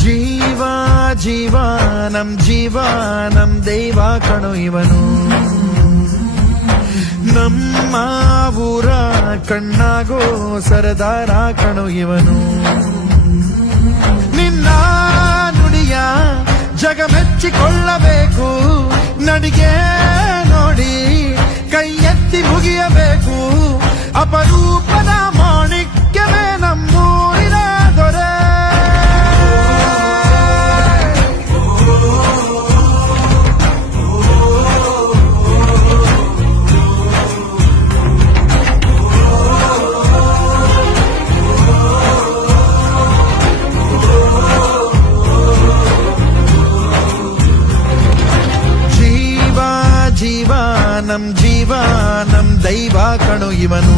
ಜೀವ ಜೀವ ನಮ್ ದೈವ ಕಣೋ ಇವನು. ನಮ್ಮ ಊರ ಕಣ್ಣಾಗೋ ಸರದಾರ ಕಣೋ ಇವನು. ನಿನ್ನ ನುಡಿಯ ಜಗ ಮೆಚ್ಚಿಕೊಳ್ಳಬೇಕು, ನಡಿಗೆ ನೋಡಿ ಕೈ ಎತ್ತಿ ಮುಗಿಯಬೇಕು. ಅಪರೂಪದ ಮಾಣಿಕ್ಯವೇ ನಮ್ಮೂರಿನ ದೊರೆ. ಜೀವ ನಮ್ ದೈವ ಕಣೋ ಇವನು.